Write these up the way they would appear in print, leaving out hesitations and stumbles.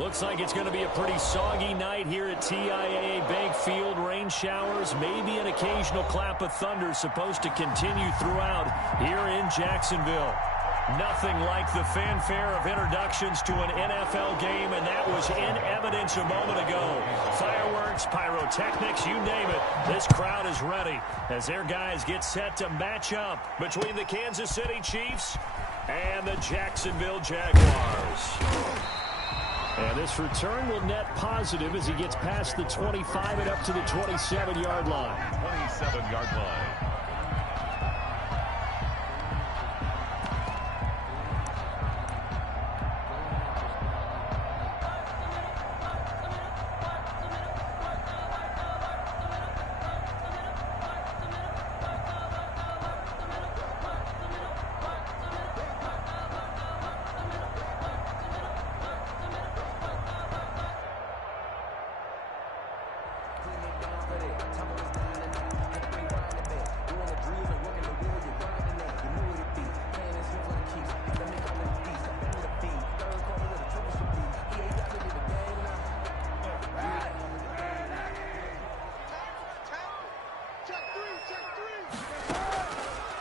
Looks like it's going to be a pretty soggy night here at TIAA Bank Field. Rain showers, maybe an occasional clap of thunder supposed to continue throughout here in Jacksonville. Nothing like the fanfare of introductions to an NFL game, and that was in evidence a moment ago. Fireworks, pyrotechnics, you name it. This crowd is ready as their guys get set to match up between the Kansas City Chiefs and the Jacksonville Jaguars. And this return will net positive as he gets past the 25 and up to the 27-yard line. 27-yard line.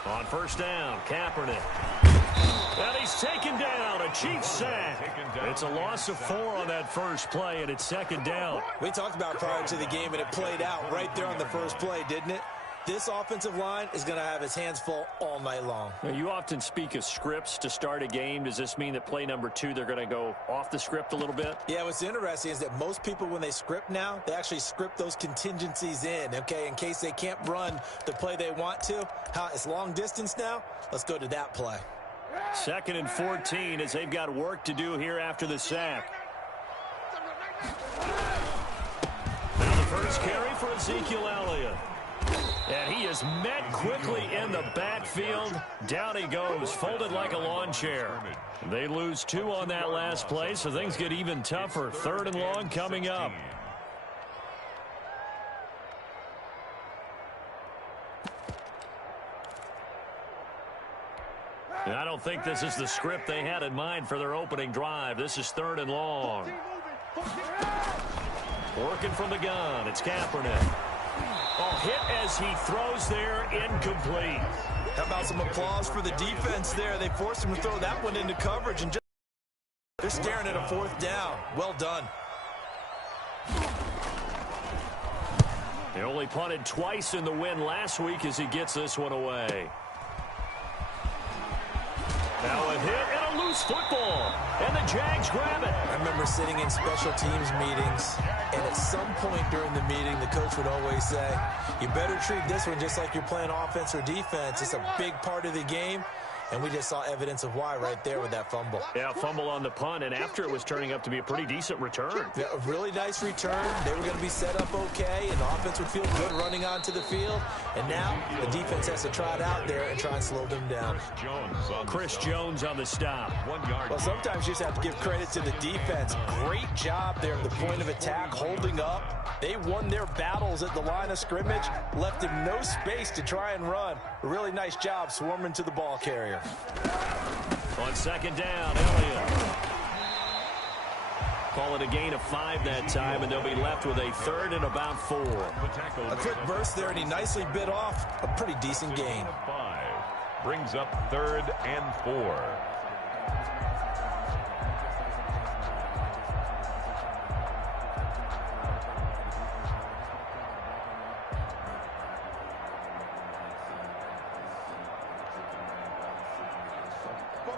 On first down, Kaepernick. And he's taken down, a Chiefs sack. It's a loss of 4 on that first play, and it's second down. We talked about prior to the game, and it played out right there on the first play, didn't it? This offensive line is going to have his hands full all night long. Now, you often speak of scripts to start a game. Does this mean that play number 2, they're going to go off the script a little bit? Yeah, what's interesting is that most people, when they script now, they actually script those contingencies in, okay, in case they can't run the play they want to. It's long distance now. Let's go to that play. 2nd and 14 as they've got work to do here after the sack. Now the first carry for Ezekiel Elliott. And he is met quickly in the backfield. Down he goes, folded like a lawn chair. They lose 2 on that last play, so things get even tougher. 3rd and long coming up. And I don't think this is the script they had in mind for their opening drive. This is 3rd and long. Working from the gun, it's Kaepernick. Hit as he throws there, incomplete. How about some applause for the defense there? They forced him to throw that one into coverage, and they're staring at a 4th down. Well done. They only punted twice in the win last week as he gets this one away. Now a hit and a loose football, and the Jags grab it. I remember sitting in special teams meetings, and at some point during the meeting, the coach would always say, you better treat this one just like you're playing offense or defense. It's a big part of the game, and we just saw evidence of why right there with that fumble. Yeah, fumble on the punt, and after it was turning up to be a pretty decent return. Yeah, a really nice return. They were going to be set up okay, and the offense would feel good running onto the field. And now the defense has to try it out there and try and slow them down. Chris Jones on the stop. 1 yard. Well, sometimes you just have to give credit to the defense. Great job there at the point of attack, holding up. They won their battles at the line of scrimmage, left him no space to try and run. A really nice job swarming to the ball carrier. On 2nd down, Elliott. Call it a gain of 5 that time, and they'll be left with a 3rd and about 4. A quick burst there, and he nicely bit off a pretty decent gain. 5 brings up 3rd and 4.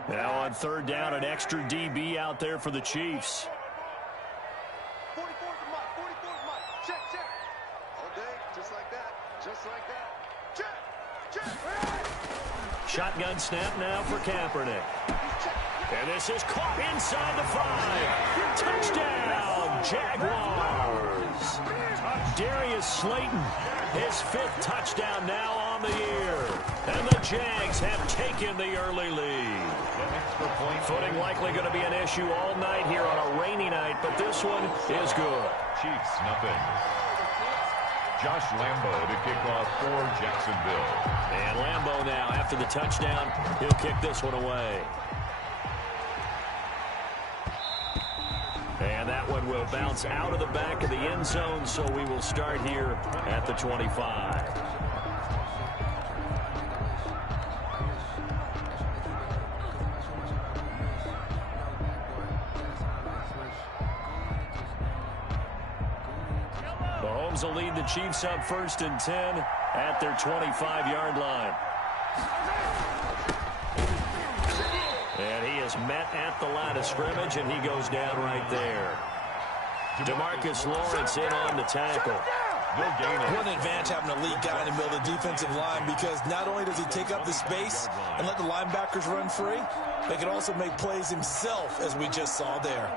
Now on 3rd down, an extra DB out there for the Chiefs. 44 check. All day, just like that. Check. Shotgun snap now for Kaepernick. And this is caught inside the 5. Touchdown, Jaguars. Darius Slayton, his 5th touchdown now on the year. And the Jags have taken the early lead. Footing likely going to be an issue all night here on a rainy night, but this one is good. Chiefs, nothing. Josh Lambo to kick off for Jacksonville. And Lambo now, after the touchdown, he'll kick this one away. And And that one will bounce out of the back of the end zone, so we will start here at the 25. Mahomes will lead the Chiefs up 1st and 10 at their 25-yard line. And he is met at the line of scrimmage, and he goes down right there. DeMarcus Lawrence in on the tackle. What an advantage having a lead guy in the middle of the defensive line, because not only does he take up the space and let the linebackers run free, they can also make plays himself, as we just saw there.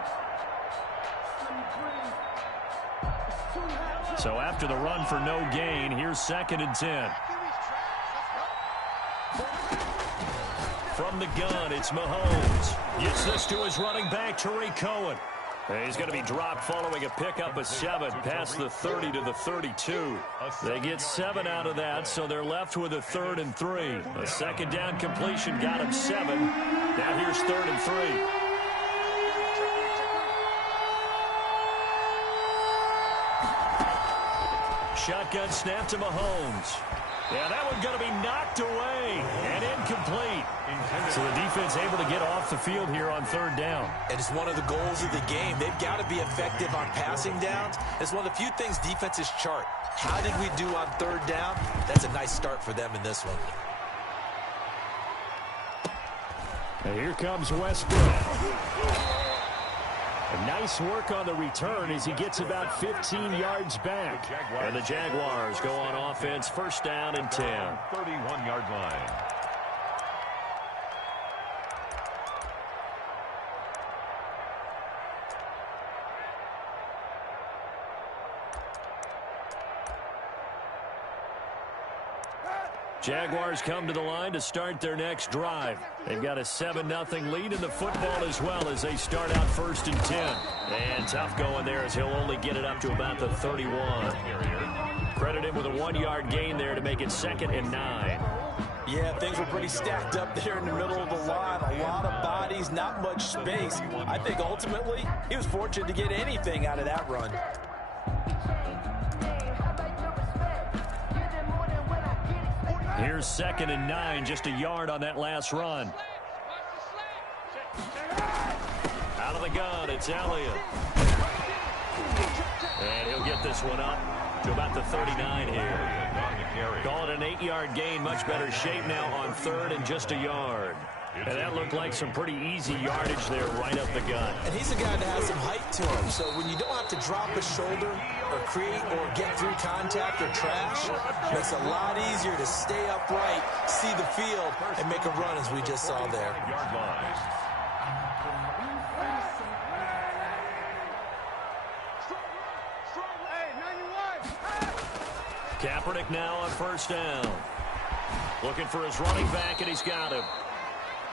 So after the run for no gain, here's 2nd and 10. From the gun, it's Mahomes. Gets this to his running back, Tariq Cohen. He's going to be dropped following a pickup of 7 past the 30 to the 32. They get 7 out of that, so they're left with a 3rd and 3. A 2nd down completion got him 7. Now here's 3rd and 3. Shotgun snap to Mahomes. Yeah, that one's going to be knocked away and incomplete. So the defense able to get off the field here on 3rd down. And it's one of the goals of the game. They've got to be effective on passing downs. It's one of the few things defenses chart. How did we do on 3rd down? That's a nice start for them in this one. And here comes Westbrook. Nice work on the return as he gets about 15 yards back. And the Jaguars go on offense, 1st down and 10. 31-yard line. Jaguars come to the line to start their next drive. They've got a 7-0 lead in the football as well as they start out 1st and 10. And tough going there as he'll only get it up to about the 31. Credit him with a 1-yard gain there to make it 2nd and 9. Yeah, things were pretty stacked up there in the middle of the line. A lot of bodies, not much space. I think ultimately he was fortunate to get anything out of that run. Here's 2nd and 9, just a yard on that last run. Out of the gun, it's Elliott. And he'll get this one up to about the 39 here. Call it an 8-yard gain, much better shape now on 3rd and just a yard. And that looked like some pretty easy yardage there right up the gut. And he's a guy that has some height to him. So when you don't have to drop a shoulder or create or get through contact or trash, it makes it a lot easier to stay upright, see the field, and make a run as we just saw there. Kaepernick now on 1st down. Looking for his running back, and he's got him.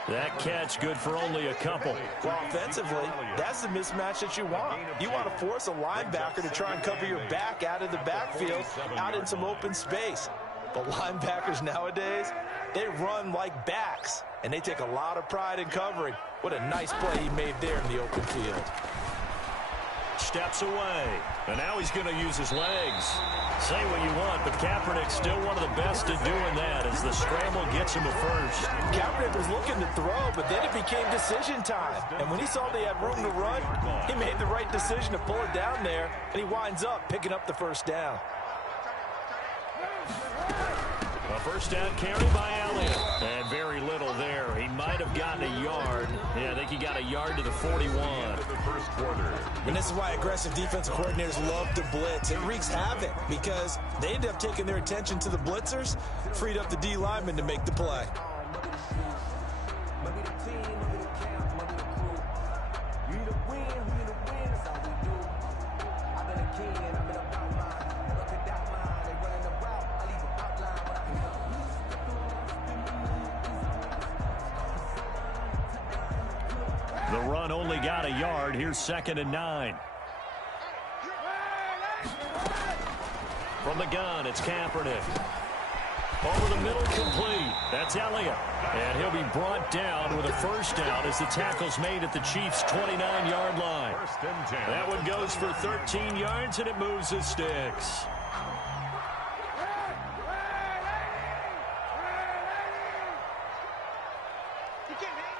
That catch good for only a couple. Well, offensively, that's the mismatch that you want. You want to force a linebacker to try and cover your back out of the backfield, out in some open space. But linebackers nowadays, they run like backs, and they take a lot of pride in covering. What a nice play he made there in the open field. Steps away, and now he's going to use his legs. Say what you want, but Kaepernick's still one of the best at doing that as the scramble gets him a 1st. Kaepernick was looking to throw, but then it became decision time. And when he saw they had room to run, he made the right decision to pull it down there, and he winds up picking up the 1st down. A 1st down carry by Elliott. And very little there. He might have gotten a yard. Yeah, I think he got a yard to the 41. And this is why aggressive defensive coordinators love to blitz. It wreaks havoc because they end up taking their attention to the blitzers, freed up the D lineman to make the play. The run only got a yard. Here's 2nd and 9. From the gun, it's Kaepernick. Over the middle, complete. That's Elliott. And he'll be brought down with a first down as the tackle's made at the Chiefs' 29-yard line. First and 10. That one goes for 13 yards, and it moves the sticks. He can't hang.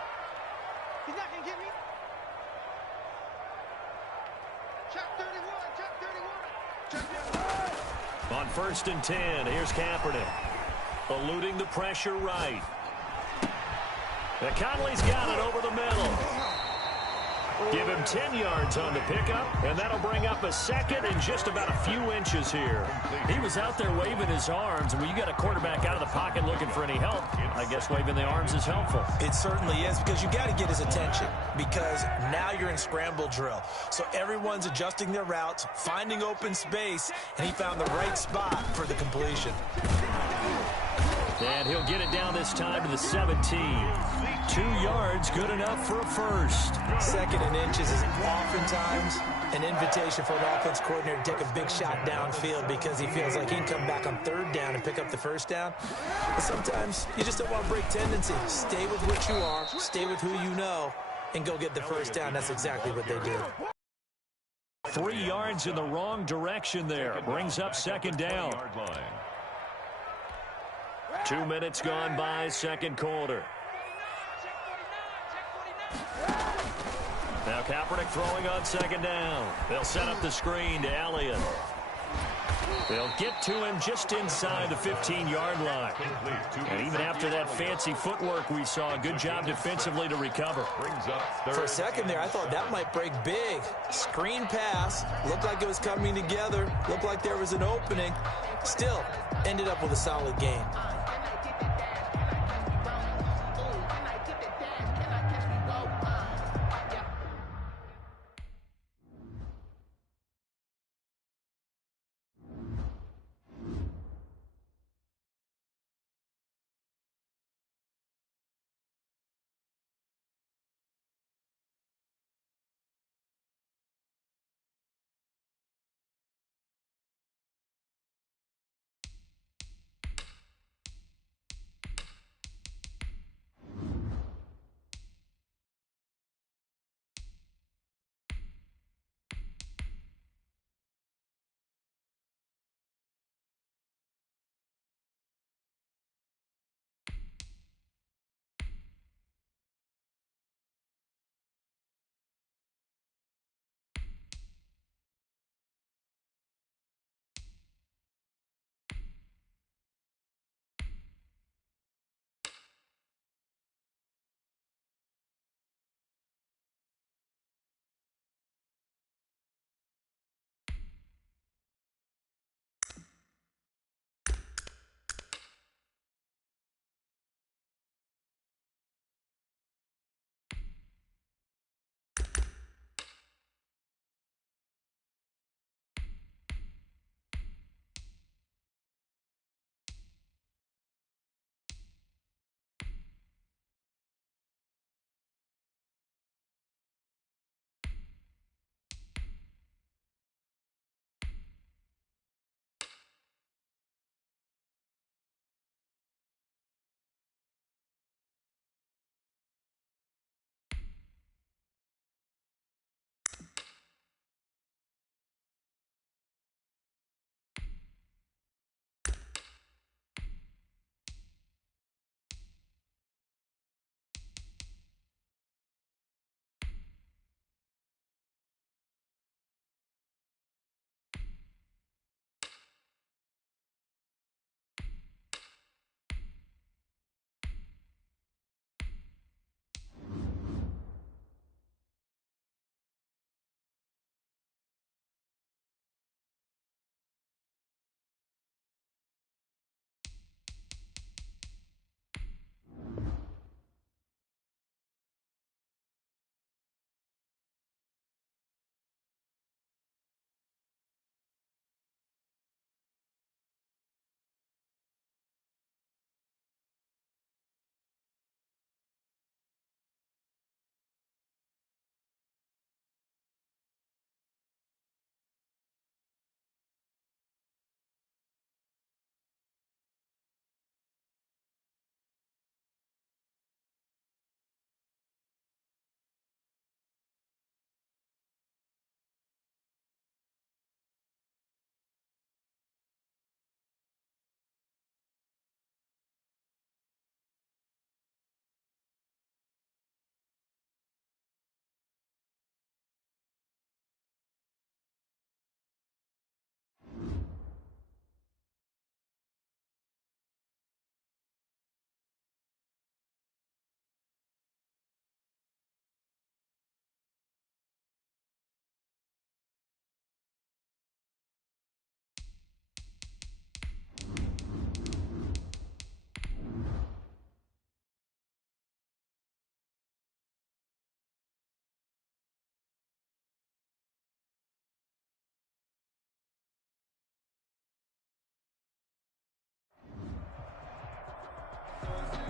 He's not going to get me. Check 31. Check 31. Check 31. On first and 10, here's Kaepernick. Eluding the pressure right. And Conley's got it over the middle. Give him 10 yards on the pickup, and that'll bring up a second and just about a few inches here. He was out there waving his arms, and when you got a quarterback out of the pocket looking for any help, I guess waving the arms is helpful. It certainly is, because you got to get his attention, because now you're in scramble drill. So everyone's adjusting their routes, finding open space, and he found the right spot for the completion. And he'll get it down this time to the 17. 2 yards, good enough for a first. Second and inches is oftentimes an invitation for an offense coordinator to take a big shot downfield because he feels like he can come back on third down and pick up the first down. But sometimes you just don't want to break tendency. Stay with what you are, stay with who you know, and go get the first down. That's exactly what they did. 3 yards in the wrong direction there. Brings up second down. 2 minutes gone by, second quarter. Now Kaepernick throwing on second down. They'll set up the screen to Elliott. They'll get to him just inside the 15-yard line. And even after that fancy footwork we saw, a good job defensively to recover. For a second there, I thought that might break big. Screen pass. Looked like it was coming together. Looked like there was an opening. Still, ended up with a solid game.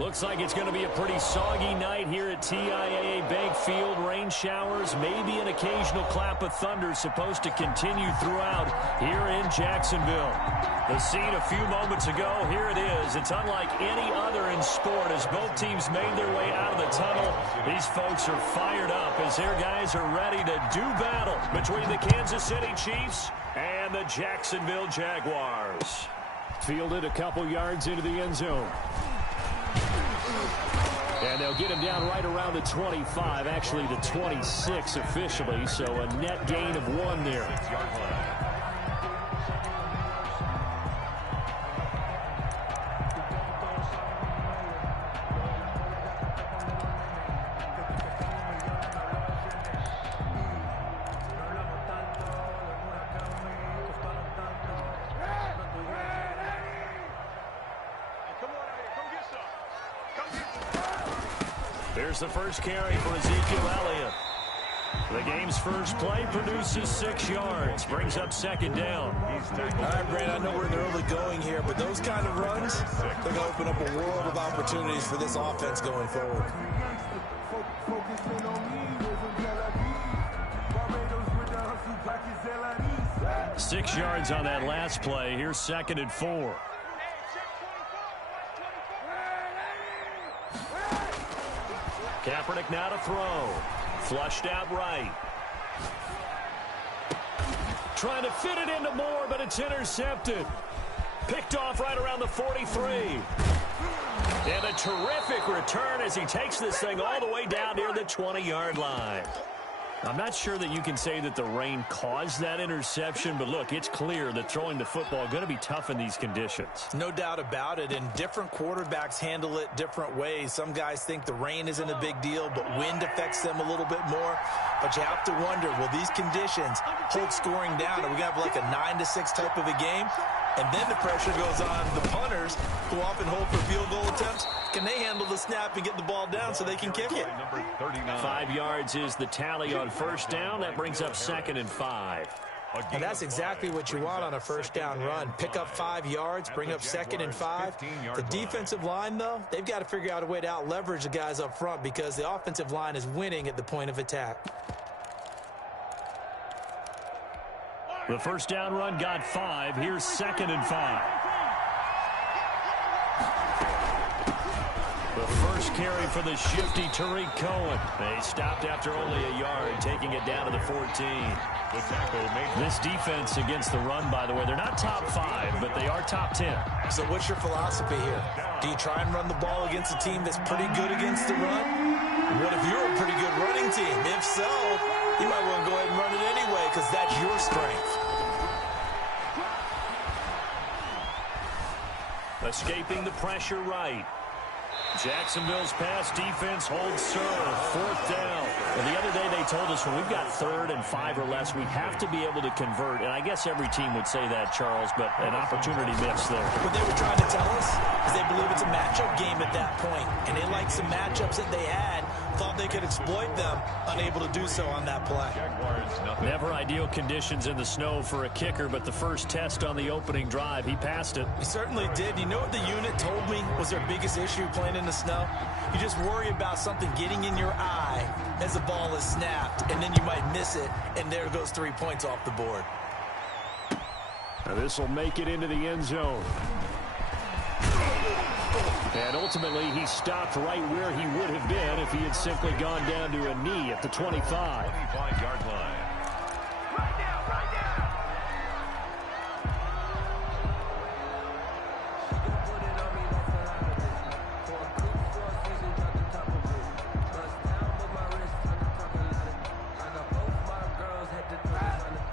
Looks like it's going to be a pretty soggy night here at TIAA Bank Field. Rain showers, maybe an occasional clap of thunder supposed to continue throughout here in Jacksonville. The scene a few moments ago, here it is. It's unlike any other in sport as both teams made their way out of the tunnel. These folks are fired up as their guys are ready to do battle between the Kansas City Chiefs and the Jacksonville Jaguars. Fielded a couple yards into the end zone. And they'll get him down right around the 25, actually the 26 officially, so a net gain of 1 there. Here's the first carry for Ezekiel Elliott. The game's first play produces 6 yards, brings up second down. All right, Brandon, I know we're in the early going here, but those kind of runs, they're going to open up a world of opportunities for this offense going forward. Six yards on that last play. Here's second and 4. Kaepernick now to throw. Flushed out right. Trying to fit it into Moore, but it's intercepted. Picked off right around the 43. And a terrific return as he takes this thing all the way down near the 20-yard line. I'm not sure that you can say that the rain caused that interception, but look, it's clear that throwing the football is going to be tough in these conditions. No doubt about it, and different quarterbacks handle it different ways. Some guys think the rain isn't a big deal, but wind affects them a little bit more. But you have to wonder, will these conditions hold scoring down? Are we going to have like a 9-6 type of a game? And then the pressure goes on the punters, who often hold for field goal attempts. Can they handle the snap and get the ball down so they can kick it? 5 yards is the tally on first down. That brings up second and 5. And that's exactly what you want on a first down run. Pick up 5 yards, bring up second and 5. The defensive line, though, they've got to figure out a way to out-leverage the guys up front because the offensive line is winning at the point of attack. The first down run got 5. Here's second and 5. The first carry for the shifty Tariq Cohen. They stopped after only a yard, taking it down to the 14. This defense against the run, by the way, they're not top 5, but they are top 10. So what's your philosophy here? Do you try and run the ball against a team that's pretty good against the run? What if you're a pretty good running team? If so, you might want to go ahead and run it anyway because that's your strength. Escaping the pressure right. Jacksonville's pass defense holds serve. Fourth down. And the other day they told us when we've got 3rd and 5 or less, we have to be able to convert. And I guess every team would say that, Charles, but an opportunity missed there. What they were trying to tell us is they believe it's a matchup game at that point. And they liked some matchups that they had, thought they could exploit them, unable to do so on that play. Never ideal conditions in the snow for a kicker, but the first test on the opening drive, he passed it. He certainly did. You know what the unit told me was their biggest issue playing in the snow? You just worry about something getting in your eye as the ball is snapped, and then you might miss it, and there goes 3 points off the board. Now this will make it into the end zone. And ultimately, he stopped right where he would have been if he had simply gone down to a knee at the 25. 25-yard line.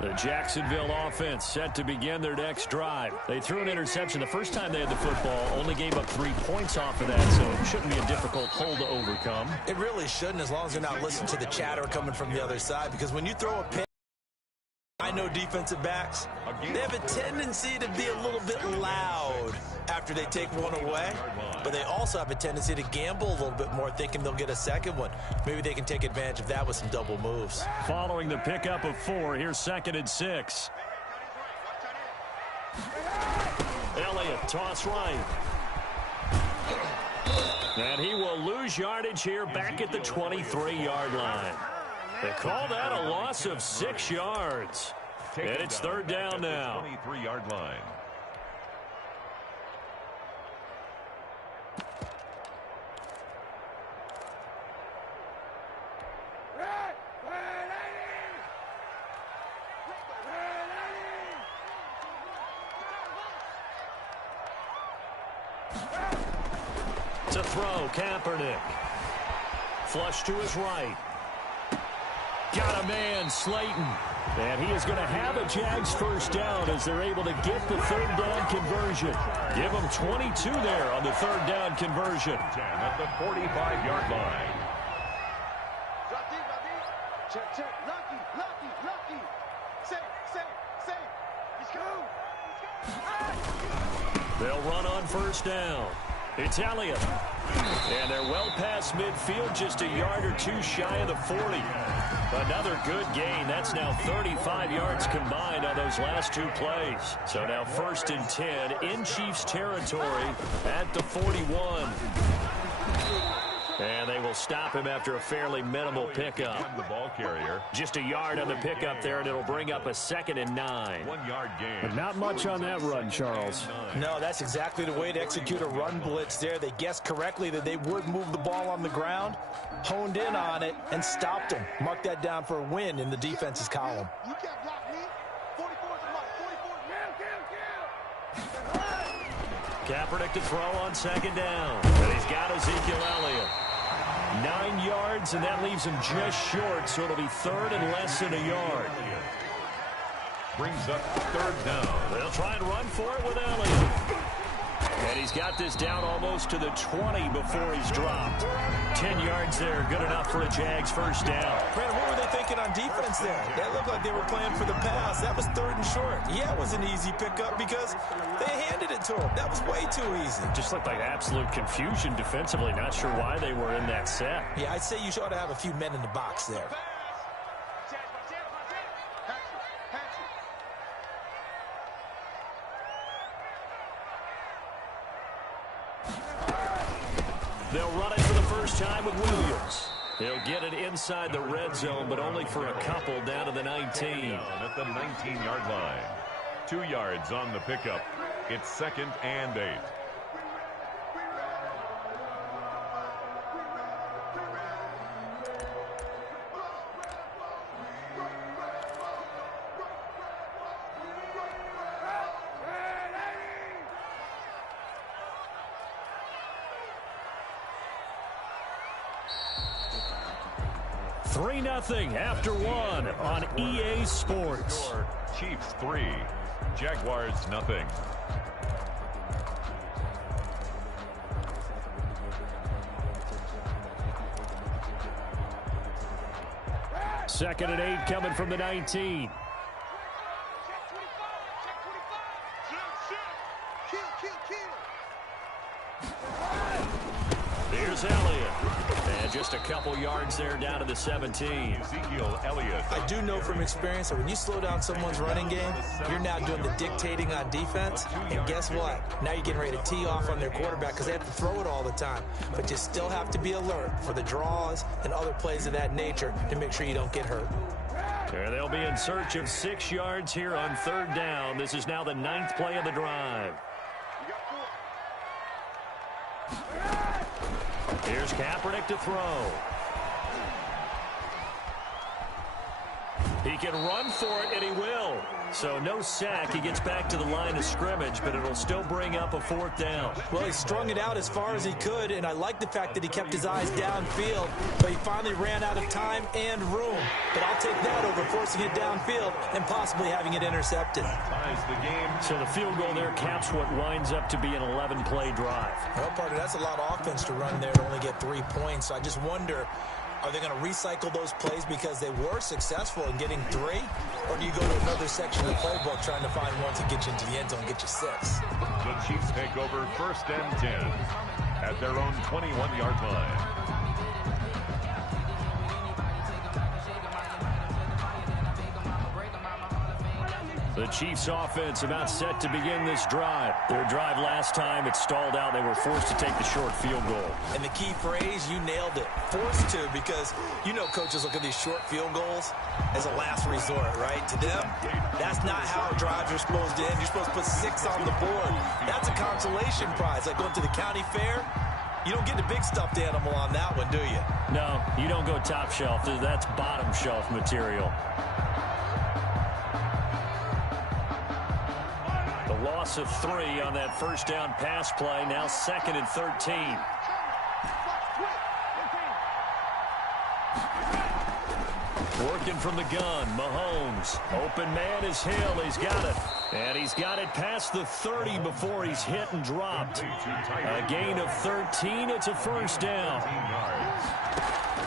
The Jacksonville offense set to begin their next drive. They threw an interception the first time they had the football, only gave up 3 points off of that, so it shouldn't be a difficult hole to overcome. It really shouldn't, as long as they're not listening to the chatter coming from the other side, because when you throw a pick, I know defensive backs, they have a tendency to be a little bit loud after they take one away, but they also have a tendency to gamble a little bit more, thinking they'll get a second one. Maybe they can take advantage of that with some double moves. Following the pickup of 4, here's second and 6. Elliott, toss right. And he will lose yardage here back at the 23-yard line. They call that a loss of 6 yards. And it's third down now. 23-yard line. To throw, Kaepernick. Flush to his right. Got a man, Slayton. And he is going to have a Jags first down as they're able to get the third down conversion. Give them 22 there on the third down conversion. 10 at the 45-yard line. Check, check. Lucky. Say. Let's go. They'll run on first down. It's Elliott. And they're well past midfield, just a yard or two shy of the 40. Another good gain. That's now 35 yards combined on those last 2 plays. So now 1st and 10 in Chiefs territory at the 41. And they will stop him after a fairly minimal pickup. The ball carrier. Just a yard on the pickup there, and it'll bring up a 2nd and 9. 1-yard gain. But not much on that run, Charles. No, that's exactly the way to execute a run blitz there. They guessed correctly that they would move the ball on the ground, honed in on it, and stopped them. Mark that down for a win in the defense's column. You can't block me. 44 is the mark. 44. Kaepernick to throw on 2nd down. And he's got Ezekiel Elliott. 9 yards, and that leaves him just short, so it'll be 3rd and less than a yard. Brings up 3rd down. They'll try and run for it with Elliott. And he's got this down almost to the 20 before he's dropped. 10 yards there, good enough for a Jags first down. Brandon, what were they thinking on defense there? That looked like they were playing for the pass. That was 3rd and short. Yeah, it was an easy pickup because they handed it to him. That was way too easy. Just looked like absolute confusion defensively. Not sure why they were in that set. Yeah, I'd say you ought to have a few men in the box there. They'll run it for the first time with Williams. He'll get it inside the red zone, but only for a couple down to the 19. At the 19-yard line. 2 yards on the pickup. It's 2nd and 8. Nothing after 1 on EA Sports. Chiefs 3, Jaguars nothing. Second and 8 coming from the 19. Here's Elliott. And just a couple yards there down to the 17. Ezekiel Elliott. I do know from experience that when you slow down someone's running game, you're now doing the dictating on defense. And guess what? Now you're getting ready to tee off on their quarterback because they have to throw it all the time. But you still have to be alert for the draws and other plays of that nature to make sure you don't get hurt. And they'll be in search of 6 yards here on 3rd down. This is now the 9th play of the drive. Here's Kaepernick to throw. He can run for it, and he will. So no sack. He gets back to the line of scrimmage, but it'll still bring up a 4th down. Well, he strung it out as far as he could, and I like the fact that he kept his eyes downfield, but he finally ran out of time and room. But I'll take that over forcing it downfield and possibly having it intercepted. Ties the game. So the field goal there caps what winds up to be an 11-play drive. Well, partner, that's a lot of offense to run there to only get 3 points. So I just wonder, are they going to recycle those plays because they were successful in getting 3? Or do you go to another section of the playbook trying to find one to get you into the end zone and get you 6? The Chiefs take over 1st and 10 at their own 21-yard line. The Chiefs offense about set to begin this drive. Their drive last time, it stalled out. They were forced to take the short field goal. And the key phrase, you nailed it. Forced to, because you know coaches look at these short field goals as a last resort, right? To them, that's not how drives are supposed to end. You're supposed to put 6 on the board. That's a consolation prize. Like going to the county fair, you don't get the big stuffed animal on that one, do you? No, you don't go top shelf. That's bottom shelf material. Loss of 3 on that first down pass play. Now 2nd and 13. Working from the gun, Mahomes. Open man is Hill. He's got it. And he's got it past the 30 before he's hit and dropped. A gain of 13. It's a first down.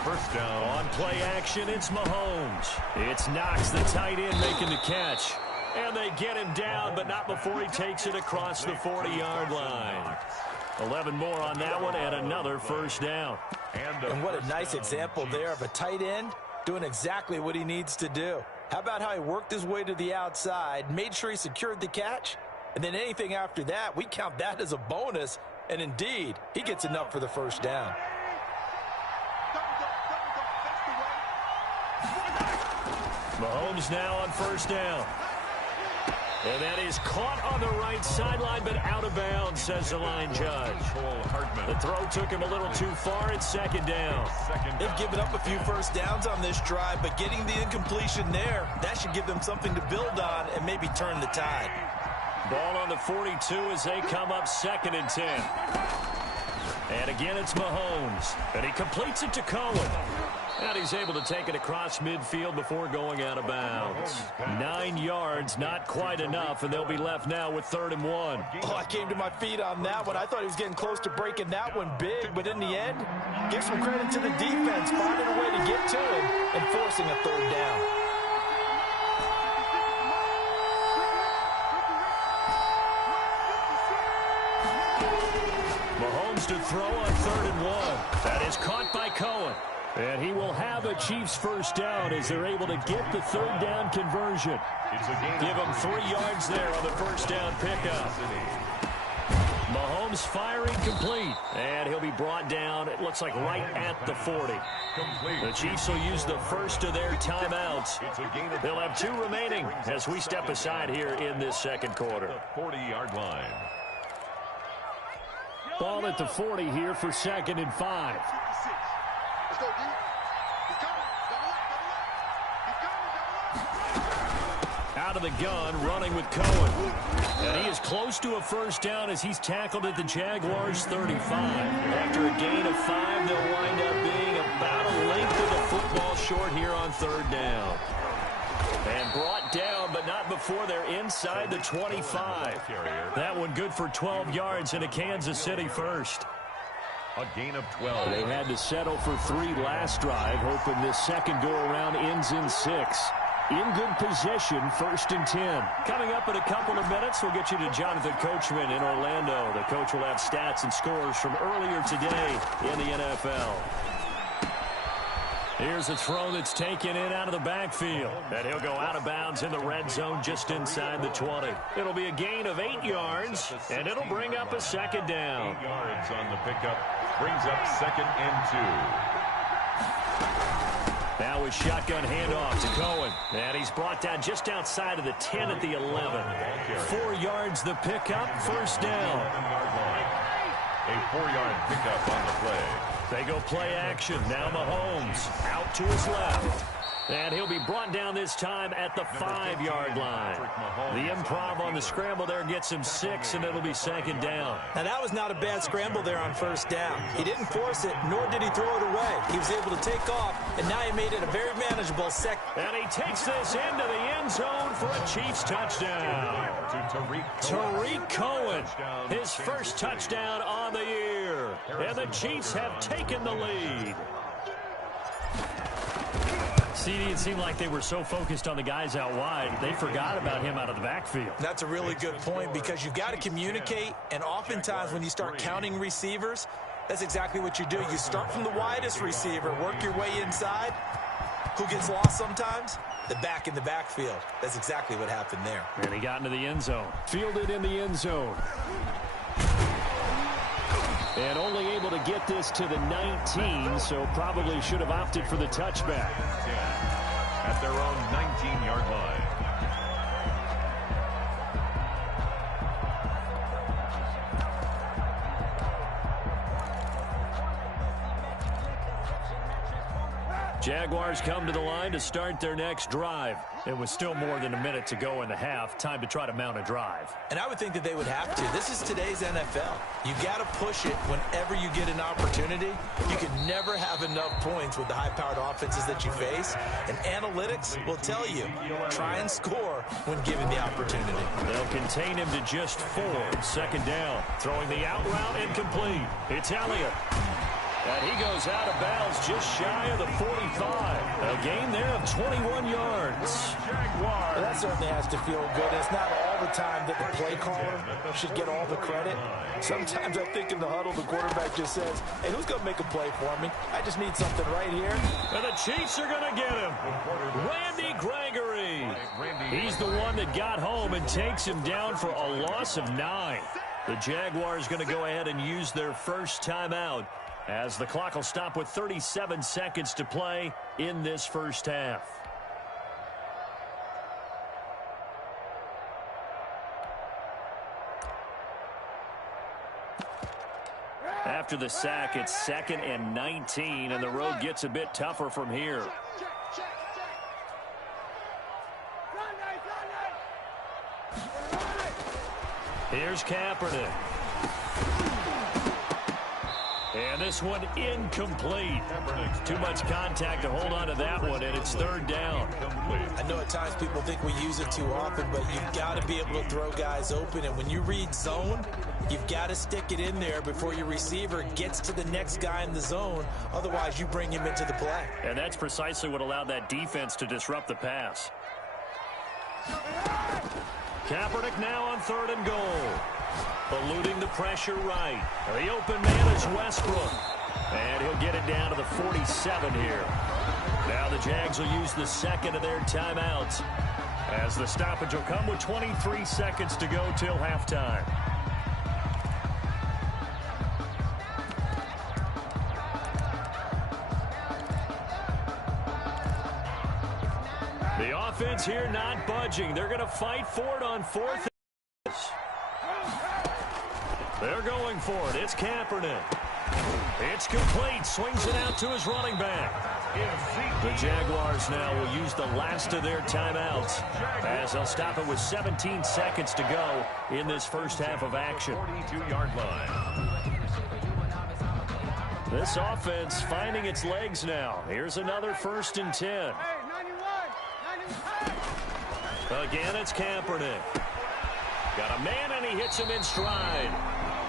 First down. On play action, it's Mahomes. It's Knox, the tight end, making the catch. And they get him down, but not before he takes it across the 40-yard line. 11 more on that one, and another first down. And what a nice example there of a tight end doing exactly what he needs to do. How about how he worked his way to the outside, made sure he secured the catch, and then anything after that, we count that as a bonus. And indeed, he gets enough for the first down. Mahomes now on first down. And that is caught on the right sideline, but out of bounds, says the line judge. The throw took him a little too far. It's 2nd down. They've given up a few first downs on this drive, but getting the incompletion there, that should give them something to build on and maybe turn the tide. Ball on the 42 as they come up 2nd and 10. And again, it's Mahomes. And he completes it to Cohen. And he's able to take it across midfield before going out of bounds. 9 yards, not quite enough, and they'll be left now with 3rd and 1. Oh, I came to my feet on that one. I thought he was getting close to breaking that one big, but in the end, give some credit to the defense, finding a way to get to him and forcing a 3rd down. Mahomes to throw on 3rd and 1. That is caught by Cohen. And he will have a Chiefs first down as they're able to get the 3rd down conversion. Give him 3 yards there on the first down pickup. Mahomes firing complete. And he'll be brought down, it looks like right at the 40. The Chiefs will use the first of their timeouts. They'll have 2 remaining as we step aside here in this second quarter. 40-yard line. Ball at the 40 here for 2nd and 5. Out of the gun, running with Cohen. And he is close to a first down as he's tackled at the Jaguars' 35. After a gain of 5, they'll wind up being about a length of the football short here on 3rd down. And brought down, but not before they're inside the 25. That one good for 12 yards and a Kansas City first. A gain of 12. They had to settle for 3 last drive, hoping this second go-around ends in 6. In good position, 1st and 10. Coming up in a couple of minutes, we'll get you to Jonathan Coachman in Orlando. The coach will have stats and scores from earlier today in the NFL. Here's a throw that's taken in out of the backfield. And he'll go out of bounds in the red zone just inside the 20. It'll be a gain of 8 yards, and it'll bring up a 2nd down. 8 yards on the pickup. Brings up 2nd and 2. Now a shotgun handoff to Cohen. And he's brought down just outside of the 10 at the 11. 4 yards the pickup, first down. A 4-yard pickup on the play. They go play action. Now Mahomes out to his left. And he'll be brought down this time at the 5-yard line. The improv on the scramble there gets him 6, and it'll be 2nd down. Now, that was not a bad scramble there on first down. He didn't force it, nor did he throw it away. He was able to take off, and now he made it a very manageable second. And he takes this into the end zone for a Chiefs touchdown. Tariq Cohen, his first touchdown on the year. And the Chiefs have taken the lead. CD, it seemed like they were so focused on the guys out wide, they forgot about him out of the backfield. That's a really good point, because you've got to communicate, and oftentimes when you start counting receivers, that's exactly what you do. You start from the widest receiver, work your way inside. Who gets lost sometimes? the back in the backfield. That's exactly what happened there. And he got into the end zone. Fielded in the end zone. And only able to get this to the 19, so probably should have opted for the touchback. At their own 19-yard line. Jaguars come to the line to start their next drive. It was still more than a minute to go in the half. Time to try to mount a drive. And I would think that they would have to. This is today's NFL. You got to push it whenever you get an opportunity. You can never have enough points with the high-powered offenses that you face. And analytics will tell you, try and score when given the opportunity. They'll contain him to just 4. Second down. Throwing the out route incomplete. It's Elliott. And he goes out of bounds just shy of the 45. A gain there of 21 yards. Well, that certainly has to feel good. It's not all the time that the play caller should get all the credit. Sometimes I think in the huddle, the quarterback just says, hey, who's going to make a play for me? I just need something right here. And the Chiefs are going to get him. Randy Gregory. He's the one that got home and takes him down for a loss of 9. The Jaguars going to go ahead and use their first timeout, as the clock will stop with 37 seconds to play in this first half. After the sack, it's 2nd and 19, and the road gets a bit tougher from here. Here's Kaepernick. And this one incomplete. Too much contact to hold on to that one, and it's 3rd down. I know at times people think we use it too often, but you've got to be able to throw guys open. And when you read zone, you've got to stick it in there before your receiver gets to the next guy in the zone. Otherwise, you bring him into the play. And that's precisely what allowed that defense to disrupt the pass. Kaepernick now on 3rd and goal. Eluding the pressure right. The open man is Westbrook. And he'll get it down to the 47 here. Now the Jags will use the 2nd of their timeouts, as the stoppage will come with 23 seconds to go till halftime. The offense here not budging. They're going to fight for it on 4th. They're going for it. It's Kaepernick. It's complete. Swings it out to his running back. The Jaguars now will use the last of their timeouts, as they'll stop it with 17 seconds to go in this first half of action. 42-yard line. This offense finding its legs now. Here's another 1st and 10. Again, it's Kaepernick. Got a man, and he hits him in stride.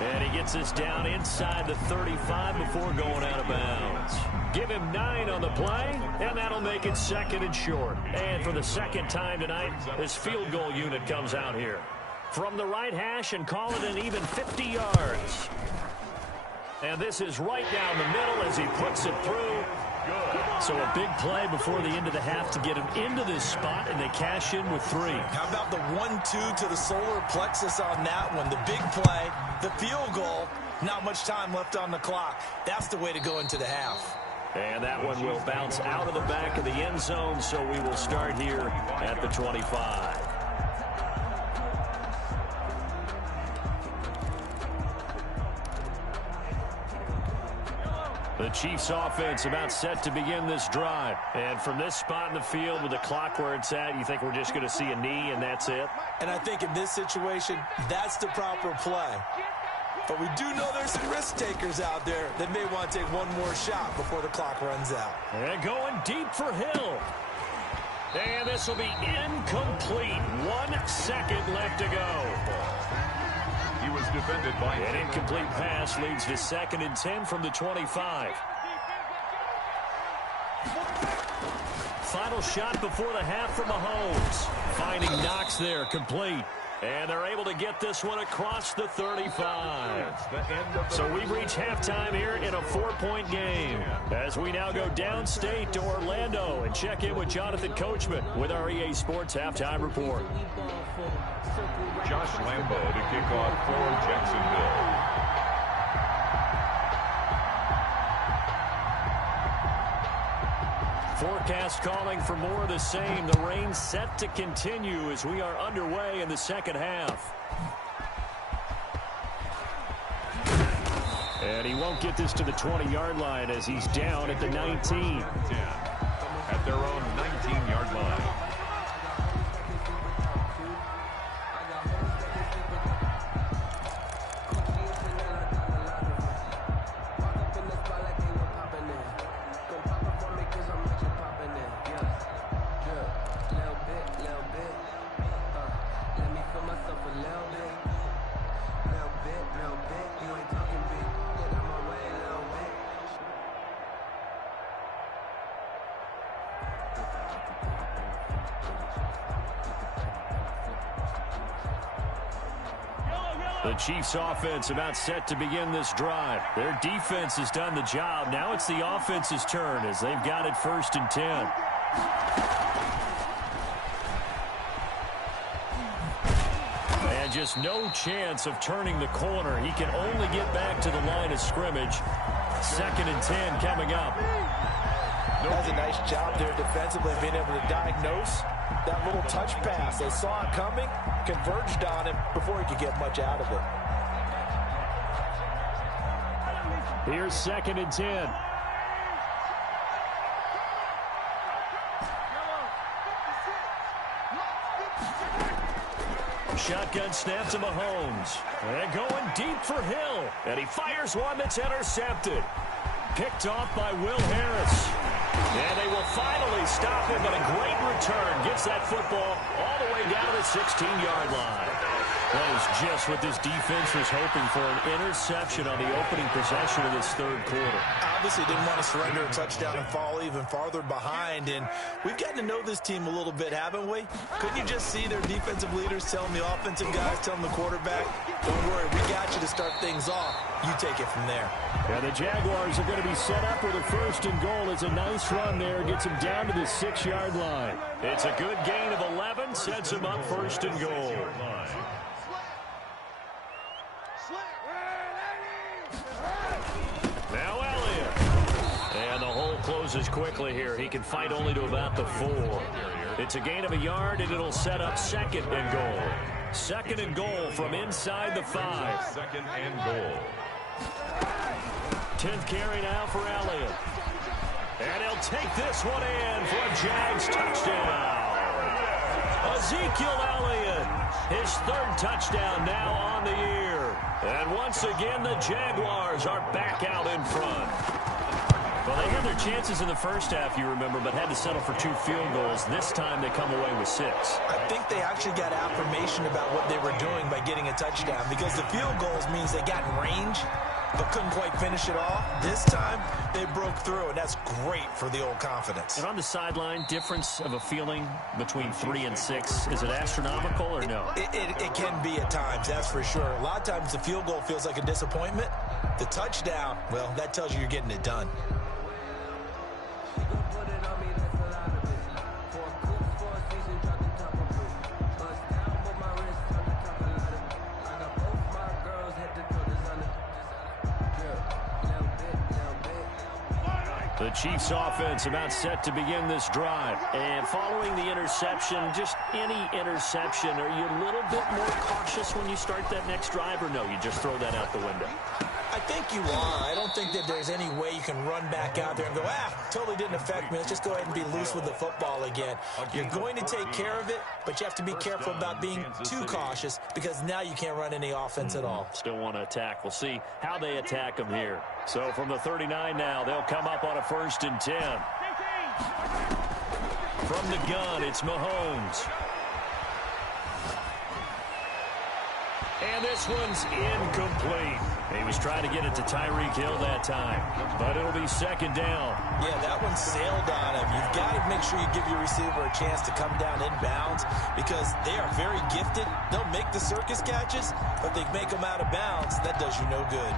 And he gets this down inside the 35 before going out of bounds. Give him 9 on the play, and that'll make it 2nd and short. And for the 2nd time tonight, this field goal unit comes out here from the right hash and call it an even 50 yards. And this is right down the middle as he puts it through. So a big play before the end of the half to get him into this spot, and they cash in with 3. How about the 1-2 to the solar plexus on that one? The big play, the field goal, not much time left on the clock. That's the way to go into the half. And that one will bounce out of the back of the end zone, so we will start here at the 25. The Chiefs offense about set to begin this drive. And from this spot in the field with the clock where it's at, you think we're just going to see a knee and that's it? And I think in this situation, that's the proper play. But we do know there's some risk takers out there that may want to take one more shot before the clock runs out. And going deep for Hill. And this will be incomplete. 1 second left to go. He was defended by an incomplete pass leads to 2nd and 10 from the 25. Final shot before the half from Mahomes. Finding Knox there, complete. And they're able to get this one across the 35. So we've reached halftime here in a 4-point game. As we now go downstate to Orlando and check in with Jonathan Coachman with our EA Sports Halftime Report. Josh Lambo to kick off for Jacksonville. Forecast calling for more of the same. The rain set to continue as we are underway in the second half. And he won't get this to the 20-yard line as he's down at the 19. At their own 19-yard line. The Chiefs offense about set to begin this drive. Their defense has done the job. Now it's the offense's turn as they've got it 1st and 10. And just no chance of turning the corner. He can only get back to the line of scrimmage. 2nd and 10 coming up. Does a nice job there defensively, being able to diagnose that little touch pass. They saw it coming, converged on him before he could get much out of it. Here's 2nd and 10. Shotgun snap to Mahomes. And going deep for Hill. And he fires one that's intercepted. Picked off by Will Harris. And they will finally stop him, but a great return. Gets that football all the way down to the 16-yard line. That is just what this defense was hoping for, an interception on the opening possession of this 3rd quarter. Obviously didn't want to surrender a touchdown and fall even farther behind, and we've gotten to know this team a little bit, haven't we? Couldn't you just see their defensive leaders telling the offensive guys, telling the quarterback, don't worry, we got you to start things off. You take it from there. Yeah, the Jaguars are going to be set up with a 1st and goal. It's a nice run there. Gets them down to the 6-yard line. It's a good gain of 11. Sets them up 1st and goal. Now Elliott. And the hole closes quickly here. He can fight only to about the 4. It's a gain of a yard, and it'll set up 2nd and goal. 2nd and goal from inside the 5. 2nd and goal. 10th carry now for Elliott. And he'll take this one in for a Jags touchdown. Ezekiel Elliott, his 3rd touchdown now on the year. And once again, the Jaguars are back out in front. Well, they had their chances in the first half, you remember, but had to settle for 2 field goals. This time they come away with 6. I think they actually got affirmation about what they were doing by getting a touchdown, because the field goals means they got in range but couldn't quite finish it off. This time, they broke through, and that's great for the old confidence. And on the sideline, difference of a feeling between 3 and 6, is it astronomical or no? It can be at times, that's for sure. A lot of times the field goal feels like a disappointment. The touchdown, well, that tells you you're getting it done. The Chiefs offense about set to begin this drive. And following the interception, just any interception, are you a little bit more cautious when you start that next drive, or no, you just throw that out the window? I think you are. I don't think that there's any way you can run back out there and go, totally didn't affect me. Let's just go ahead and be loose with the football again. You're going to take care of it, but you have to be careful about being too cautious, because now you can't run any offense at all. Still want to attack. We'll see how they attack them here. So from the 39 now, they'll come up on a 1st and 10. From the gun, it's Mahomes. And And this one's incomplete. He was trying to get it to Tyreek Hill that time, but it'll be second down. Yeah, that one sailed on him. You've got to make sure you give your receiver a chance to come down inbounds because they are very gifted. They'll make the circus catches, but they make them out of bounds. That does you no good.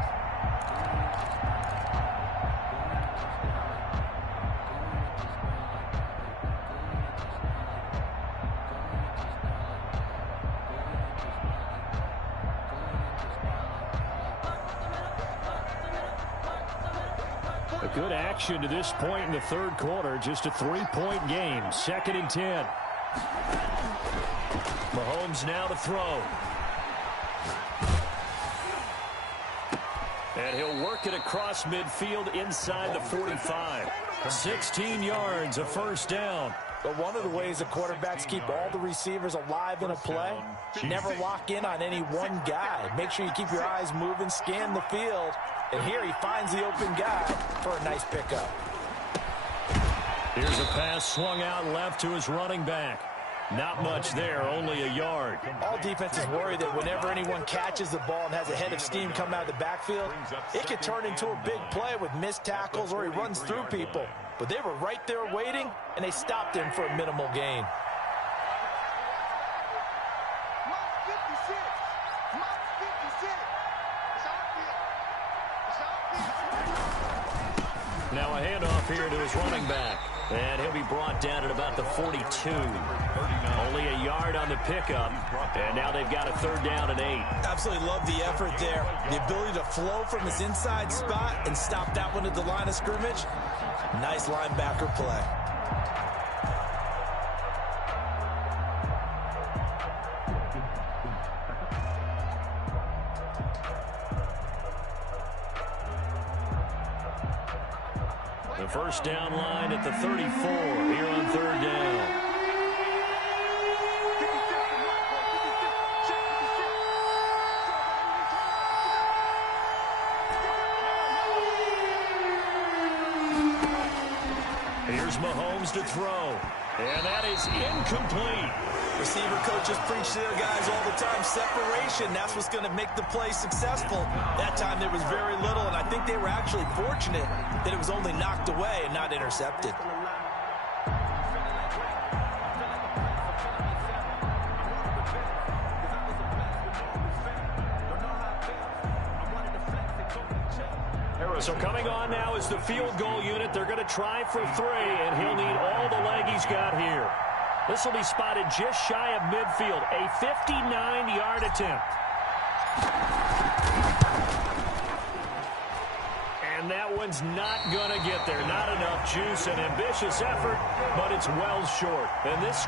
A good action to this point in the third quarter. Just a 3-point game. 2nd and 10. Mahomes now to throw. And he'll work it across midfield inside the 45. 16 yards, a first down. But one of the ways the quarterbacks keep all the receivers alive in a play, never lock in on any one guy. Make sure you keep your eyes moving, scan the field. And here he finds the open guy for a nice pickup. Here's a pass swung out left to his running back. Not much there, only a yard. All defenses worry that whenever anyone catches the ball and has a head of steam coming out of the backfield, it could turn into a big play with missed tackles or he runs through people. But they were right there waiting, and they stopped him for a minimal gain. Now a handoff here to his running back. And he'll be brought down at about the 42. Only a yard on the pickup. And now they've got a 3rd down and 8. Absolutely love the effort there. The ability to flow from his inside spot and stop that one at the line of scrimmage. Nice linebacker play. The first down line at the 34 here on 3rd down. Here's Mahomes to throw. And that is incomplete. Receiver coaches preach to their guys all the time. Separation, that's what's going to make the play successful. That time there was very little, and I think they were actually fortunate that it was only knocked away and not intercepted. So coming on now is the field goal unit. They're going to try for 3, and he'll need all the leg he's got here. This will be spotted just shy of midfield. A 59-yard attempt. And that one's not going to get there. Not enough juice. An ambitious effort, but it's well short. And this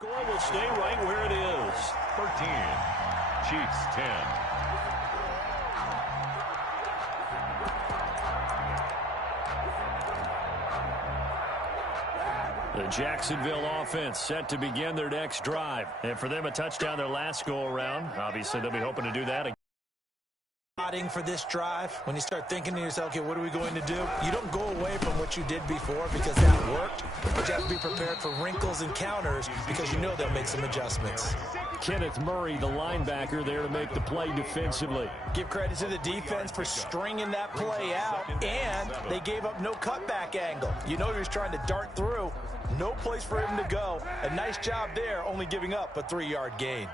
Score will stay right where it is. 13. Chiefs 10. The Jacksonville offense set to begin their next drive. And for them, a touchdown their last go-around. Obviously, they'll be hoping to do that again. For this drive, when you start thinking to yourself, okay, what are we going to do? You don't go away from what you did before because that worked, but you have to be prepared for wrinkles and counters because you know they'll make some adjustments. Kenneth Murray, the linebacker, there to make the play defensively. Give credit to the defense for stringing that play out, and they gave up no cutback angle. You know he was trying to dart through. No place for him to go. A nice job there, only giving up a 3-yard gain.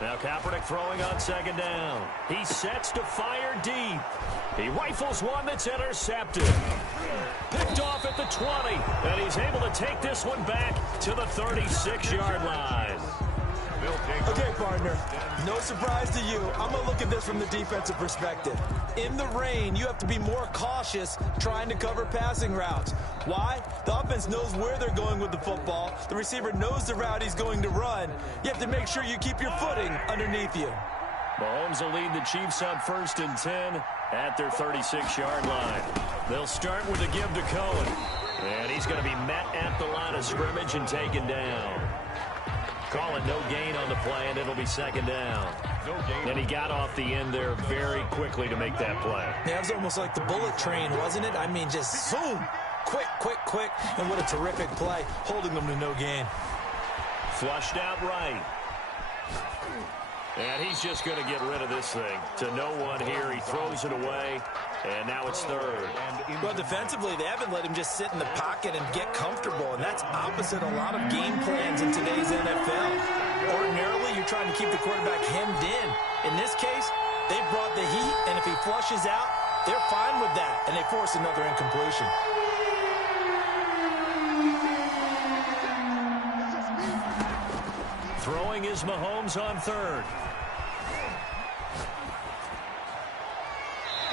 Now Kaepernick throwing on second down. He sets to fire deep. He rifles one that's intercepted. Picked off at the 20. And he's able to take this one back to the 36-yard line. Okay, partner, no surprise to you. I'm going to look at this from the defensive perspective. In the rain, you have to be more cautious trying to cover passing routes. Why? The offense knows where they're going with the football. The receiver knows the route he's going to run. You have to make sure you keep your footing underneath you. Mahomes will lead the Chiefs up 1st and 10 at their 36-yard line. They'll start with a give to Cohen. And he's going to be met at the line of scrimmage and taken down. Call it no gain on the play, and it'll be second down. And he got off the end there very quickly to make that play. Yeah, it was almost like the bullet train, wasn't it? I mean, just zoom. Quick, quick, quick. And what a terrific play, holding them to no gain. Flushed out right. And he's just going to get rid of this thing to no one here. He throws it away, and now it's third. Well, defensively, they haven't let him just sit in the pocket and get comfortable, and that's opposite a lot of game plans in today's NFL. Ordinarily, you're trying to keep the quarterback hemmed in. In this case, they brought the heat, and if he flushes out, they're fine with that, and they force another incompletion. Throwing is Mahomes on third.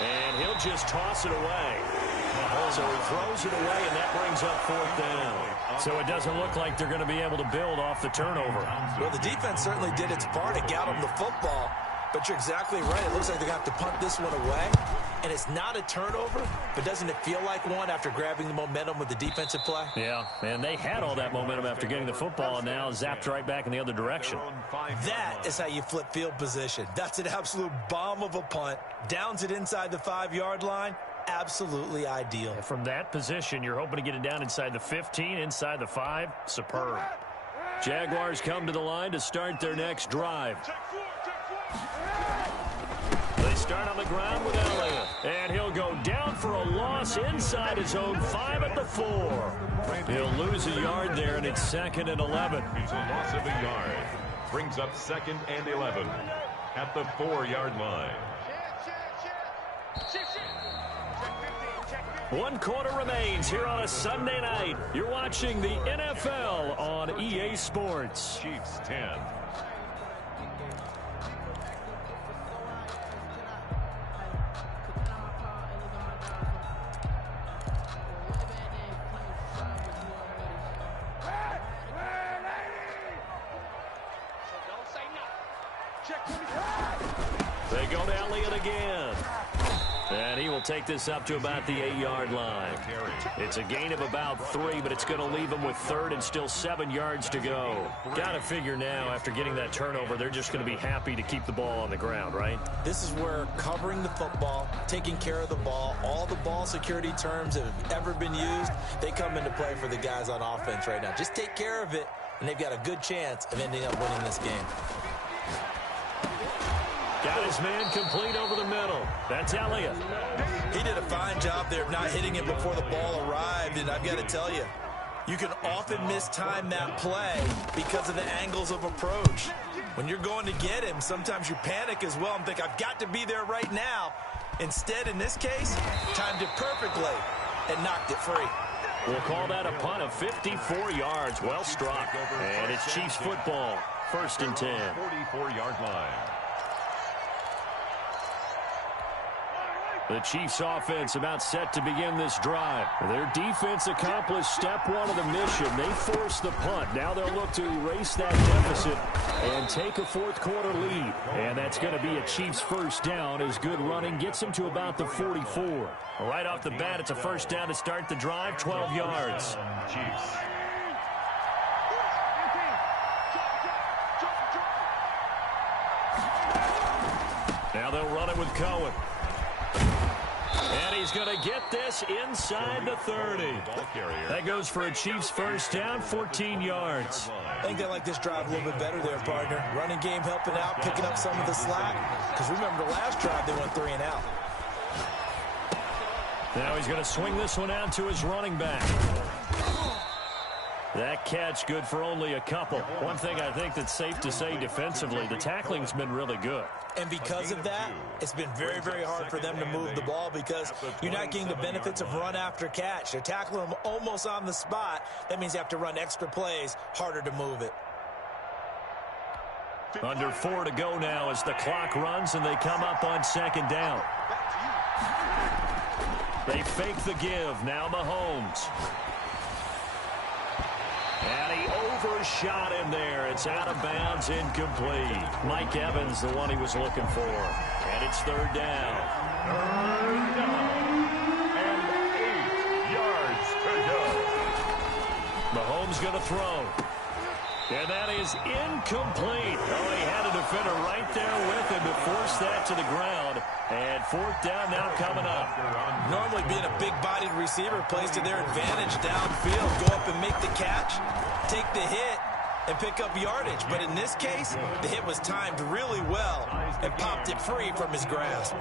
And he'll just toss it away. So he throws it away, and that brings up 4th down. So it doesn't look like they're going to be able to build off the turnover. Well, the defense certainly did its part to get them the football. But you're exactly right. It looks like they're going to have to punt this one away. And it's not a turnover, but doesn't it feel like one after grabbing the momentum with the defensive play? Yeah, and they had all that momentum after getting the football, and now zapped right back in the other direction. That is how you flip field position. That's an absolute bomb of a punt. Downs it inside the 5-yard line. Absolutely ideal. And from that position, you're hoping to get it down inside the 15, inside the 5. Superb. Jaguars come to the line to start their next drive. They start on the ground with Elliott. And he'll go down for a loss inside his own 5 at the 4. He'll lose a yard there, and it's 2nd and 11. It's a loss of a yard. Brings up 2nd and 11 at the 4-yard line. 1 quarter remains here on a Sunday night. You're watching the NFL on EA Sports. Chiefs 10. They go to Elliott again. And he will take this up to about the 8-yard line. It's a gain of about 3, but it's going to leave them with 3rd and still 7 yards to go. Got to figure now, after getting that turnover, they're just going to be happy to keep the ball on the ground, right? This is where covering the football, taking care of the ball, all the ball security terms that have ever been used, they come into play for the guys on offense right now. Just take care of it, and they've got a good chance of ending up winning this game. Got his man complete over the middle. That's Elliott. He did a fine job there of not hitting it before the ball arrived, and I've got to tell you, you can often mistime that play because of the angles of approach. When you're going to get him, sometimes you panic as well and think, I've got to be there right now. Instead, in this case, timed it perfectly and knocked it free. We'll call that a punt of 54 yards. Well struck. And it's Chiefs football. 1st and 10. 44-yard line. The Chiefs offense about set to begin this drive. Their defense accomplished step one of the mission. They forced the punt. Now they'll look to erase that deficit and take a fourth quarter lead. And that's going to be a Chiefs first down as good running gets them to about the 44. Right off the bat, it's a first down to start the drive, 12 yards. Chiefs. Now they'll run it with Cohen. And he's going to get this inside the 30. That goes for a Chiefs first down, 14 yards. I think they like this drive a little bit better there, partner. Running game helping out, picking up some of the slack. Because remember the last drive, they went 3 and out. Now he's going to swing this one out to his running back. That catch good for only a couple. One thing I think that's safe to say defensively, the tackling's been really good. And because of that, it's been very, very hard for them to move the ball because you're not getting the benefits of run after catch. They're tackling them almost on the spot. That means you have to run extra plays, harder to move it. Under 4 to go now as the clock runs and they come up on second down. They fake the give. Now Mahomes. And he overshot him there. It's out of bounds, incomplete. Mike Evans, the one he was looking for. And it's third down. Third down. And 8 yards to go. Mahomes going to throw. And that is incomplete. Oh, he had a defender right there with him to force that to the ground. And fourth down now coming up. Normally being a big-bodied receiver plays to their advantage downfield. Go up and make the catch, take the hit, and pick up yardage. But in this case, the hit was timed really well and popped it free from his grasp.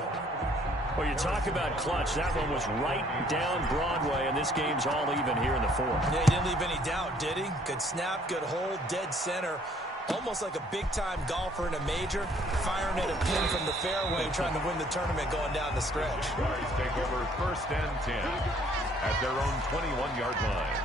Well, you talk about clutch. That one was right down Broadway, and this game's all even here in the fourth. Yeah, he didn't leave any doubt, did he? Good snap, good hold, dead center. Almost like a big-time golfer in a major, firing at a pin from the fairway, trying to win the tournament going down the stretch. Stars take over first and 10 at their own 21-yard line.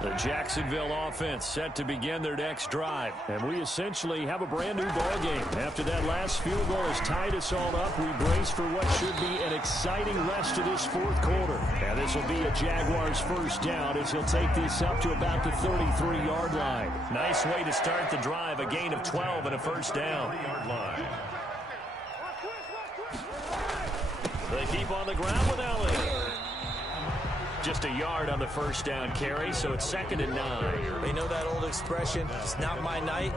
The Jacksonville offense set to begin their next drive. And we essentially have a brand new ball game. After that last field goal has tied us all up, we brace for what should be an exciting rest of this fourth quarter. And this will be a Jaguars first down as he'll take this up to about the 33-yard line. Nice way to start the drive, a gain of 12 and a first down. They keep on the ground with Elliott. Just a yard on the first down carry, so it's 2nd and 9. They know that old expression, it's not my night.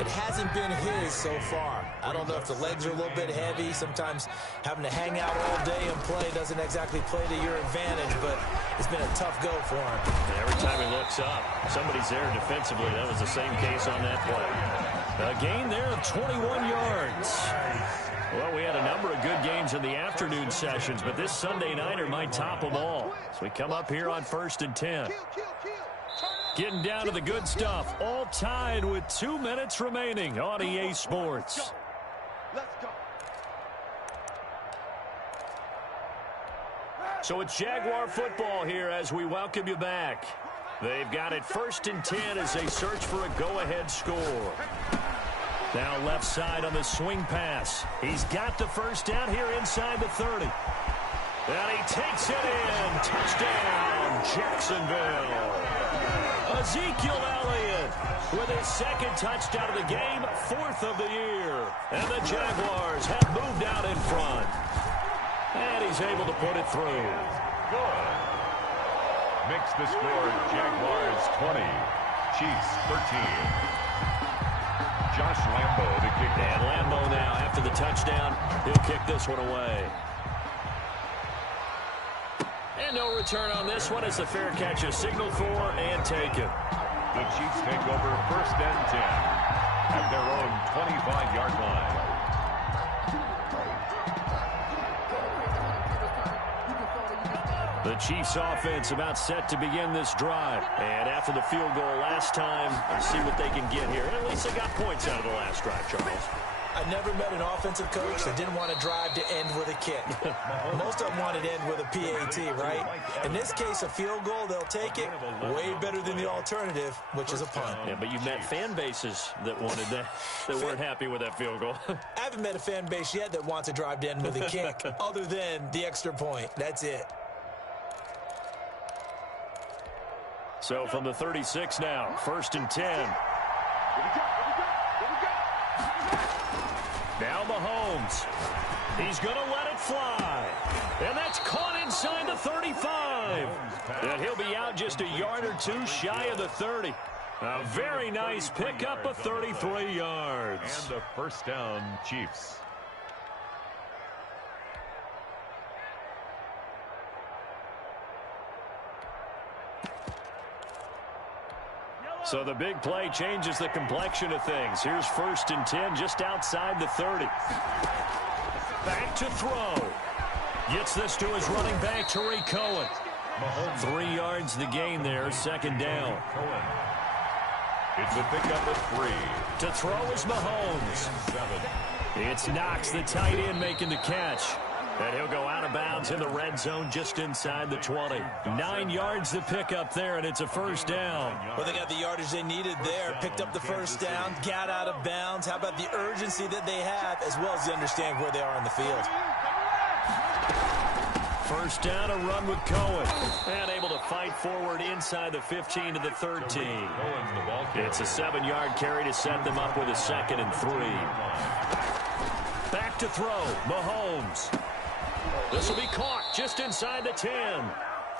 It hasn't been his so far. I don't know if the legs are a little bit heavy. Sometimes having to hang out all day and play doesn't exactly play to your advantage, but it's been a tough go for him. And every time he looks up, somebody's there defensively. That was the same case on that play. A gain there of 21 yards. Well, we had a number of good games in the afternoon sessions, but this Sunday nighter might top them all. So we come up here on 1st and 10. Getting down to the good stuff. All tied with 2 minutes remaining on EA Sports. Let's go. So it's Jaguar football here as we welcome you back. They've got it 1st and 10 as they search for a go-ahead score. Now left side on the swing pass. He's got the first down here inside the 30. And he takes it in. Touchdown, Jacksonville. Ezekiel Elliott with his 2nd touchdown of the game, 4th of the year. And the Jaguars have moved out in front. And he's able to put it through. Good. Makes the score Jaguars 20, Chiefs 13. Josh Lambo to kick off. And Lambo now, after the touchdown, he'll kick this one away. And no return on this one as the fair catch is signaled for and taken. The Chiefs take over 1st and 10 at their own 25-yard line. The Chiefs offense about set to begin this drive. And after the field goal last time, see what they can get here. And at least they got points out of the last drive, Charles. I never met an offensive coach that didn't want to drive to end with a kick. Most of them wanted to end with a PAT, right? In this case, a field goal, they'll take it. Way better than the alternative, which is a punt. Yeah, but you met fan bases that wanted that, that weren't happy with that field goal. I haven't met a fan base yet that wants to drive to end with a kick, other than the extra point. That's it. So from the 36 now, 1st and 10. Now Mahomes. He's going to let it fly. And that's caught inside the 35. And he'll be out just a yard or two shy of the 30. A very nice pickup of 33 yards. And the first down, Chiefs. So the big play changes the complexion of things. Here's 1st and 10 just outside the 30. Back to throw. Gets this to his running back, Tariq Cohen. 3 yards the gain there, 2nd down. It's a pickup of 3. To throw is Mahomes. It's Knox, the tight end, making the catch. And he'll go out of bounds in the red zone just inside the 20. 9 yards to pick up there, and it's a 1st down. Well, they got the yardage they needed there, picked up the 1st down, got out of bounds. How about the urgency that they have, as well as they understand where they are on the field? 1st down, a run with Cohen. And able to fight forward inside the 15 to the 13. It's a 7-yard carry to set them up with a 2nd and 3. Back to throw, Mahomes. This will be caught just inside the 10.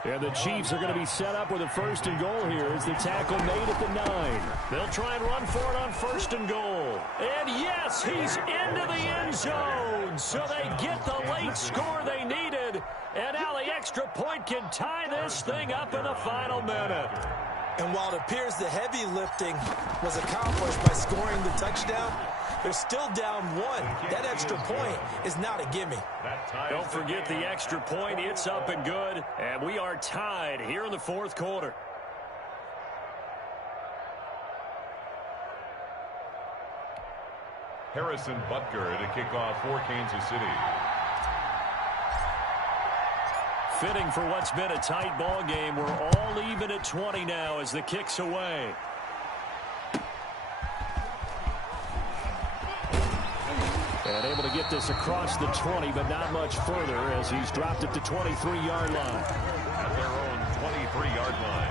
And the Chiefs are going to be set up with a 1st and goal here as the tackle made at the 9. They'll try and run for it on 1st and goal. And yes, he's into the end zone. So they get the late score they needed. And now the extra point can tie this thing up in the final minute. And while it appears the heavy lifting was accomplished by scoring the touchdown, they're still down 1. That extra point is not a gimme. Don't forget the extra point. It's up and good. And we are tied here in the 4th quarter. Harrison Butker to kick off for Kansas City. Fitting for what's been a tight ball game. We're all even at 20 now as the kick's away. And able to get this across the 20, but not much further as he's dropped it to 23-yard line. At their own 23-yard line.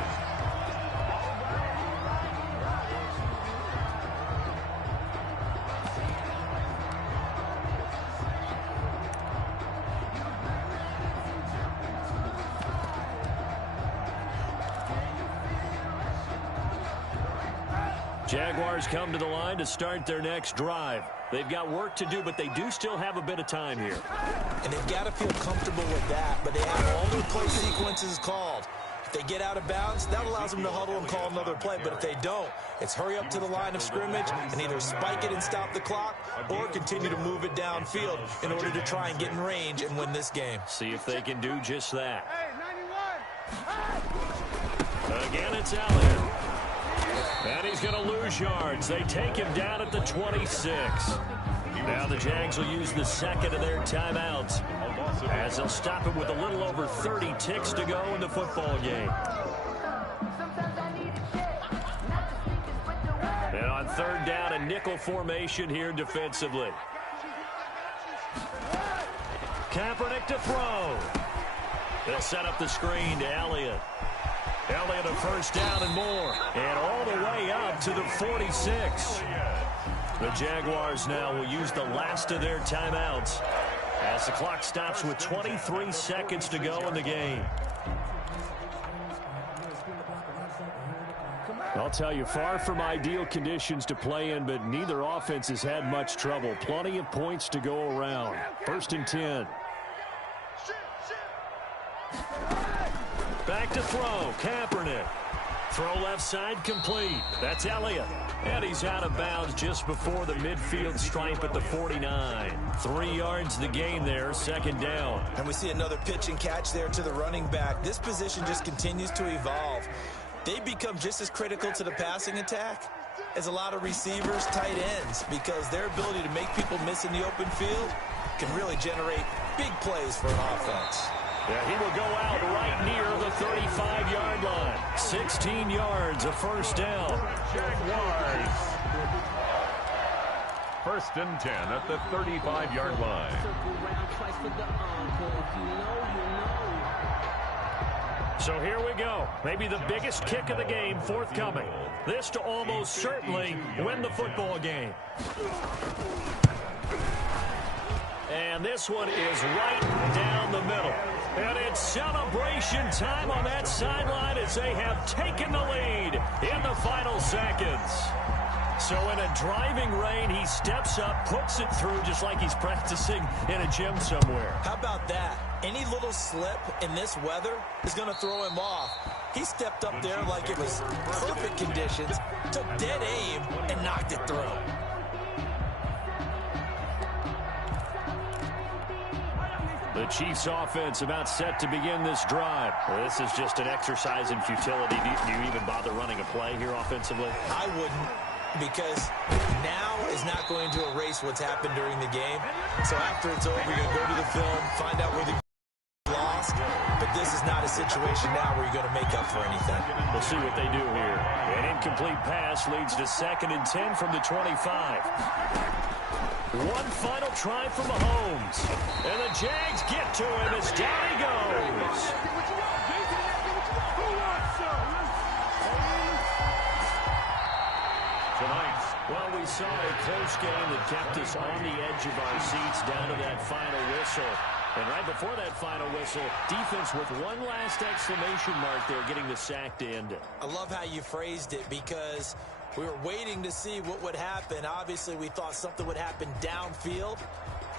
Jaguars come to the line to start their next drive. They've got work to do, but they do still have a bit of time here. And they've got to feel comfortable with that, but they have all their play sequences called. If they get out of bounds, that allows them to huddle and call another play. But if they don't, it's hurry up to the line of scrimmage and either spike it and stop the clock or continue to move it downfield in order to try and get in range and win this game. See if they can do just that. Again, it's Elliott. And he's going to lose yards. They take him down at the 26. Now the Jags will use the 2nd of their timeouts as they'll stop him with a little over 30 ticks to go in the football game. And on 3rd down, a nickel formation here defensively. Kaepernick to throw. They'll set up the screen to Elliott. Elliott a 1st down and more. And all the way up to the 46. The Jaguars now will use the last of their timeouts as the clock stops with 23 seconds to go in the game. I'll tell you, far from ideal conditions to play in, but neither offense has had much trouble. Plenty of points to go around. 1st and 10. Back to throw, Kaepernick. Throw left side complete. That's Elliott. And he's out of bounds just before the midfield stripe at the 49. 3 yards the gain there, 2nd down. And we see another pitch and catch there to the running back. This position just continues to evolve. They become just as critical to the passing attack is a lot of receivers, tight ends, because their ability to make people miss in the open field can really generate big plays for an offense. Yeah, he will go out right near the 35-yard line. 16 yards, a first down. Jaguars. First and 10 at the 35-yard line. So here we go. Maybe the biggest kick of the game forthcoming. This to almost certainly win the football game. And this one is right down the middle. And it's celebration time on that sideline as they have taken the lead in the final seconds. So in a driving rain, he steps up, puts it through just like he's practicing in a gym somewhere. How about that? Any little slip in this weather is going to throw him off. He stepped up there like it was perfect conditions, took dead aim, and knocked it through. The Chiefs offense about set to begin this drive. Well, this is just an exercise in futility. Do you even bother running a play here offensively? I wouldn't, because now is not going to erase what's happened during the game. So after it's over, you're going to go to the film, find out where the lost. But this is not a situation now where you're going to make up for anything. We'll see what they do here. An incomplete pass leads to 2nd and 10 from the 25. One final try for Mahomes. And the Jags get to him as down he goes. Tonight. Well, we saw a close game that kept us on the edge of our seats down to that final whistle. And right before that final whistle, defense with one last exclamation mark there, getting the sack to end it. I love how you phrased it, because we were waiting to see what would happen. Obviously, we thought something would happen downfield.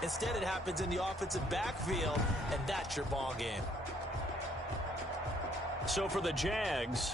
Instead, it happens in the offensive backfield, and that's your ball game. So for the Jags,